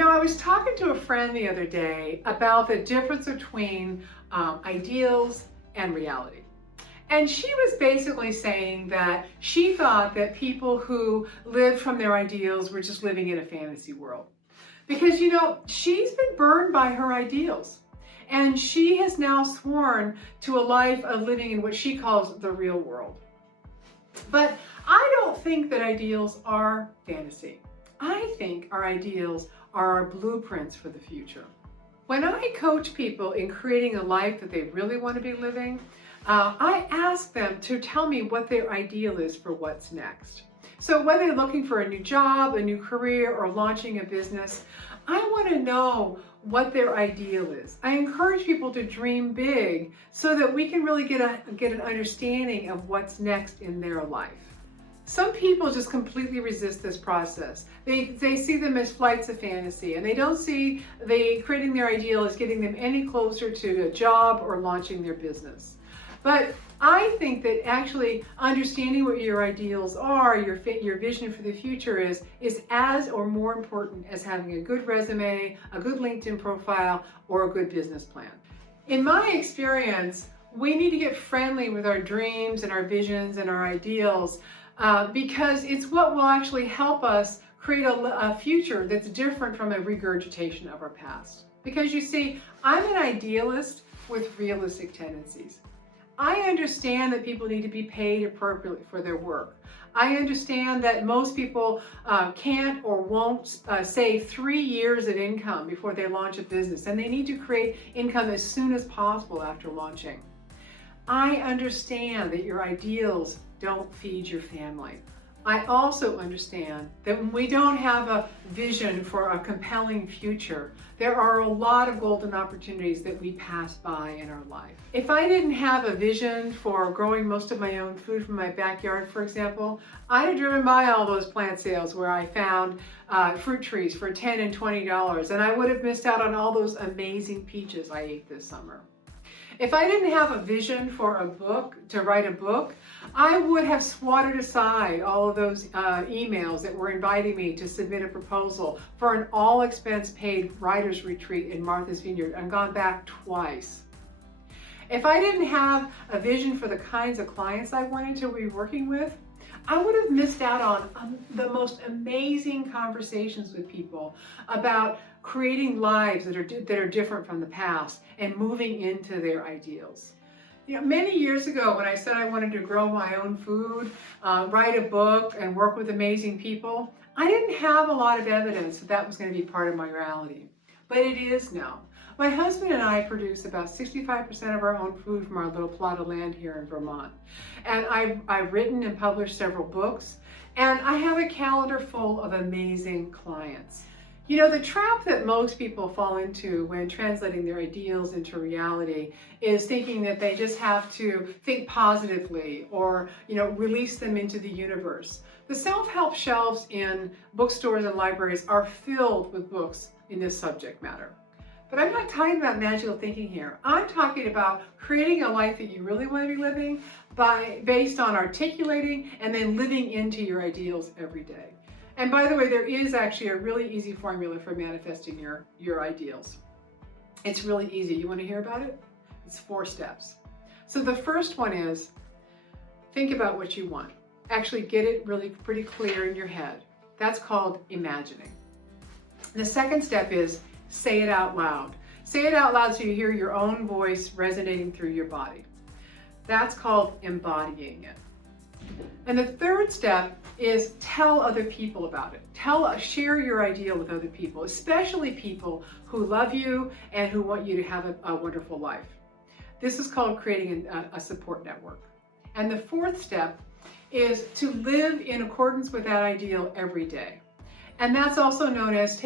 I was talking to a friend the other day about the difference between ideals and reality. And she was basically saying that she thought that people who lived from their ideals were just living in a fantasy world. Because, she's been burned by her ideals. And she has now sworn to a life of living in what she calls the real world. But I don't think that ideals are fantasy. I think our ideals are our blueprints for the future. When I coach people in creating a life that they really want to be living, I ask them to tell me what their ideal is for what's next. So whether they're looking for a new job, a new career, or launching a business, I want to know what their ideal is. I encourage people to dream big so that we can really get an understanding of what's next in their life. Some people just completely resist this process. They see them as flights of fantasy, and they don't see creating their ideal as getting them any closer to a job or launching their business. But I think that actually understanding what your ideals are, your vision for the future is as or more important as having a good resume, a good LinkedIn profile, or a good business plan. In my experience, we need to get friendly with our dreams and our visions and our ideals because it's what will actually help us create a future that's different from a regurgitation of our past. Because you see, I'm an idealist with realistic tendencies. I understand that people need to be paid appropriately for their work. I understand that most people can't or won't save 3 years of income before they launch a business, and they need to create income as soon as possible after launching. I understand that your ideals don't feed your family. I also understand that when we don't have a vision for a compelling future, there are a lot of golden opportunities that we pass by in our life. If I didn't have a vision for growing most of my own food from my backyard, for example, I'd have driven by all those plant sales where I found fruit trees for $10 and $20, and I would have missed out on all those amazing peaches I ate this summer. If I didn't have a vision for to write a book, I would have swatted aside all of those emails that were inviting me to submit a proposal for an all-expense-paid writer's retreat in Martha's Vineyard and gone back twice. If I didn't have a vision for the kinds of clients I wanted to be working with, I would have missed out on the most amazing conversations with people about creating lives that are different from the past and moving into their ideals. Many years ago when I said I wanted to grow my own food, write a book, and work with amazing people, I didn't have a lot of evidence that was going to be part of my reality. But it is now. My husband and I produce about 65% of our own food from our little plot of land here in Vermont. And I've written and published several books, and I have a calendar full of amazing clients. The trap that most people fall into when translating their ideals into reality is thinking that they just have to think positively or, release them into the universe. The self-help shelves in bookstores and libraries are filled with books in this subject matter. But I'm not talking about magical thinking here. I'm talking about creating a life that you really want to be living based on articulating and then living into your ideals every day. And by the way, there is actually a really easy formula for manifesting your ideals. It's really easy. You want to hear about it? It's 4 steps. So the first one is think about what you want. Actually get it really pretty clear in your head. That's called imagining. The second step is say it out loud. Say it out loud so you hear your own voice resonating through your body. That's called embodying it. And the third step is tell other people about it. Share your ideal with other people, especially people who love you and who want you to have a wonderful life. This is called creating a support network. And the fourth step is to live in accordance with that ideal every day. And that's also known as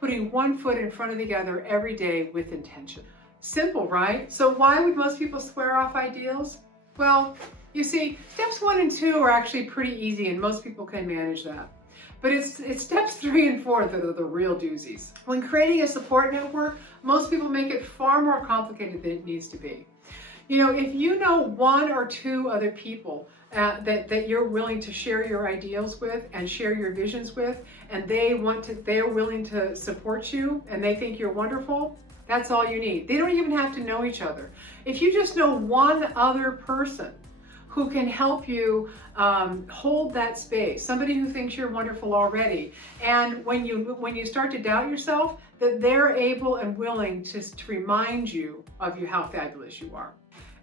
putting one foot in front of the other every day with intention. Simple, right? So why would most people square off ideals? Well, you see, steps 1 and 2 are actually pretty easy and most people can manage that. But it's steps 3 and 4 that are the real doozies. When creating a support network, most people make it far more complicated than it needs to be. If you know 1 or 2 other people that you're willing to share your ideals with and share your visions with, and they're willing to support you and they think you're wonderful, that's all you need. They don't even have to know each other. If you just know one other person who can help you hold that space, somebody who thinks you're wonderful already, and when you start to doubt yourself, that they're able and willing to remind you of how fabulous you are.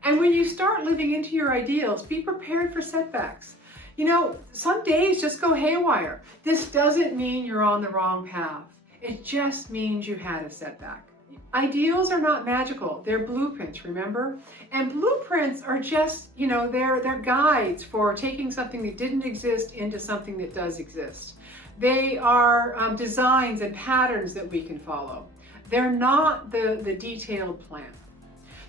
And when you start living into your ideals, be prepared for setbacks. You know, some days just go haywire. This doesn't mean you're on the wrong path. It just means you had a setback. Ideals are not magical. They're blueprints, remember? And blueprints are just, you know, they're guides for taking something that didn't exist into something that does exist. They are designs and patterns that we can follow. They're not the detailed plan.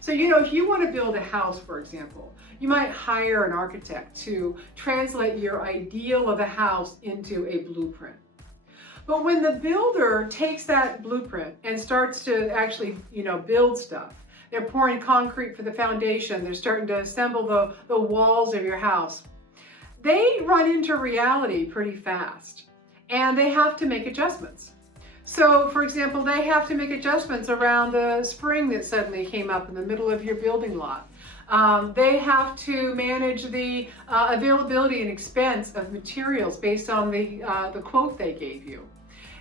So, you know, if you want to build a house, for example, you might hire an architect to translate your ideal of a house into a blueprint. But when the builder takes that blueprint and starts to actually, you know, build stuff, they're pouring concrete for the foundation, they're starting to assemble the walls of your house, they run into reality pretty fast and they have to make adjustments. So, for example, they have to make adjustments around the spring that suddenly came up in the middle of your building lot. They have to manage the availability and expense of materials based on the quote they gave you.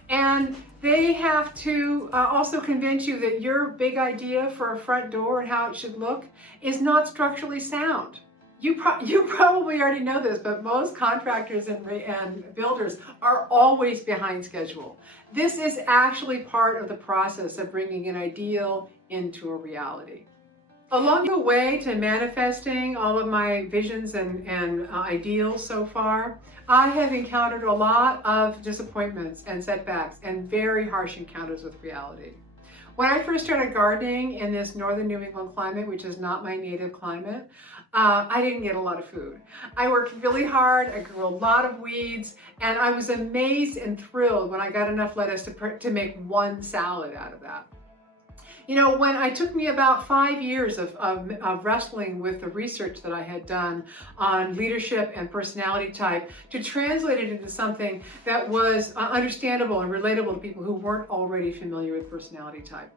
And they have to also convince you that your big idea for a front door and how it should look is not structurally sound. You probably already know this, but most contractors and builders are always behind schedule. This is actually part of the process of bringing an ideal into a reality. Along the way to manifesting all of my visions and ideals so far, I have encountered a lot of disappointments and setbacks and very harsh encounters with reality. When I first started gardening in this northern New England climate, which is not my native climate, I didn't get a lot of food. I worked really hard, I grew a lot of weeds, and I was amazed and thrilled when I got enough lettuce to make one salad out of that. You know, when it took me about 5 years of wrestling with the research that I had done on leadership and personality type to translate it into something that was understandable and relatable to people who weren't already familiar with personality type.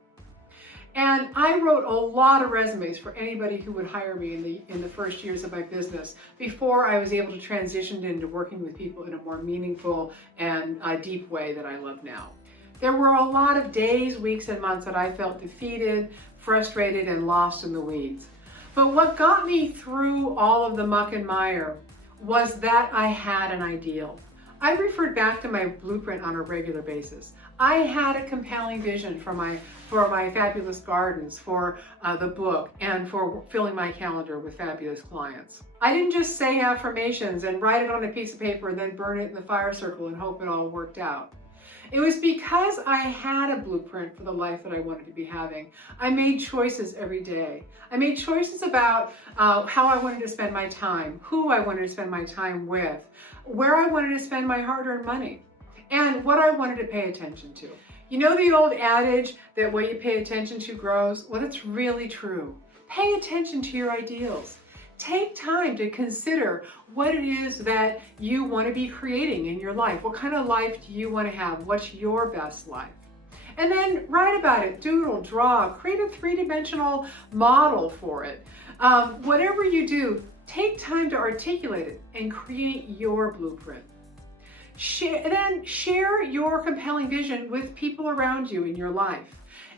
And I wrote a lot of resumes for anybody who would hire me in the first years of my business before I was able to transition into working with people in a more meaningful and deep way that I love now. There were a lot of days, weeks, and months that I felt defeated, frustrated, and lost in the weeds. But what got me through all of the muck and mire was that I had an ideal. I referred back to my blueprint on a regular basis. I had a compelling vision for my fabulous gardens, for the book, and for filling my calendar with fabulous clients. I didn't just say affirmations and write it on a piece of paper and then burn it in the fire circle and hope it all worked out. It was because I had a blueprint for the life that I wanted to be having. I made choices every day. I made choices about how I wanted to spend my time, who I wanted to spend my time with, where I wanted to spend my hard-earned money, and what I wanted to pay attention to. You know the old adage that what you pay attention to grows? Well, that's really true. Pay attention to your ideals. Take time to consider what it is that you want to be creating in your life. What kind of life do you want to have? What's your best life? And then write about it, doodle, draw, create a three-dimensional model for it. Whatever you do, take time to articulate it and create your blueprint. Then share your compelling vision with people around you in your life.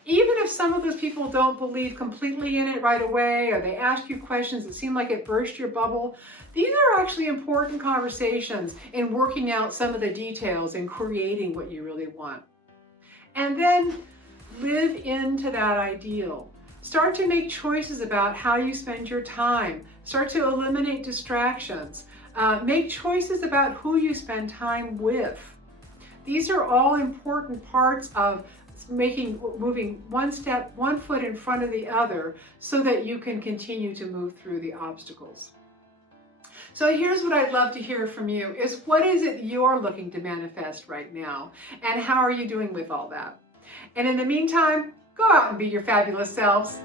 Even if some of those people don't believe completely in it right away, or they ask you questions that seem like it burst your bubble, these are actually important conversations in working out some of the details and creating what you really want. And then live into that ideal. Start to make choices about how you spend your time. Start to eliminate distractions. Make choices about who you spend time with. These are all important parts of moving one foot in front of the other so that you can continue to move through the obstacles. So here's what I'd love to hear from you is what is it you're looking to manifest right now? And how are you doing with all that? And in the meantime, go out and be your fabulous selves.